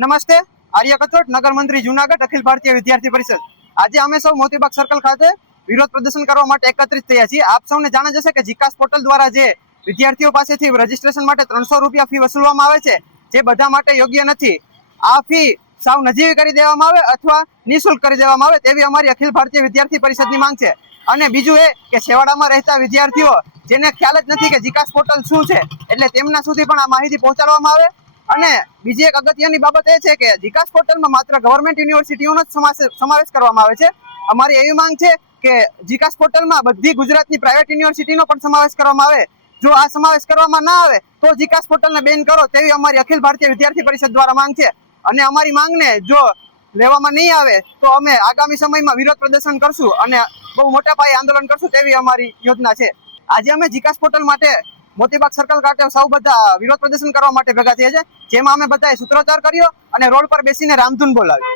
નમસ્તે, આર્ય કચોટ, નગર મંત્રી જૂનાગઢ, અખિલ ભારતીય વિદ્યાર્થી પરિષદ. આજે અમે સૌ મોતીબાગ સર્કલ ખાતે વિરોધ પ્રદર્શન કરવા માટે એકત્રિત થયા છીએ. આપ સૌને જાણ જશે કે જીકાસ પોર્ટલ દ્વારા જે વિદ્યાર્થીઓ પાસેથી રજીસ્ટ્રેશન માટે 300 રૂપિયા ફી વસૂલવામાં આવે છે, જે બધા માટે યોગ્ય નથી. આ ફી સાવ નજીવી કરી દેવામાં આવે અથવા નિઃશુલ્ક કરી દેવામાં આવે તેવી અમારી અખિલ ભારતીય વિદ્યાર્થી પરિષદની માંગ છે. અને બીજું એ કે છેવાડામાં રહેતા વિદ્યાર્થીઓ જેને ખ્યાલ જ નથી કે જીકાસ પોર્ટલ શું છે, એટલે તેમના સુધી પણ આ માહિતી પહોંચાડવામાં આવે. અને બીજી એક અગત્યની બાબત એ છે કે જીકાસ પોર્ટલમાં માત્ર ગવર્મેન્ટ યુનિવર્સિટીઓનો જ સમાવેશ કરવામાં આવે છે. અમારી એવી માંગ છે કે જીકાસ પોર્ટલમાં બધી ગુજરાતની પ્રાઇવેટ યુનિવર્સિટીનો પણ સમાવેશ કરવામાં આવે. જો આ સમાવેશ કરવામાં ના આવે તો જીકાસ પોર્ટલને બેન કરો તેવી અમારી અખિલ ભારતીય વિદ્યાર્થી પરિષદ દ્વારા માંગ છે. અને અમારી માંગને જો લેવામાં નહીં આવે તો અમે આગામી સમયમાં વિરોધ પ્રદર્શન કરશું અને બહુ મોટા પાયે આંદોલન કરશું તેવી અમારી યોજના છે. આજે અમે જીકાસ પોર્ટલ માટે મોતીબાગ સર્કલ ખાતે સૌ બધા વિરોધ પ્રદર્શન કરવા માટે ભેગા થયા છે, જેમાં અમે બધાએ સૂત્રોચ્ચાર કર્યો અને રોડ પર બેસીને રામધૂન બોલાવી.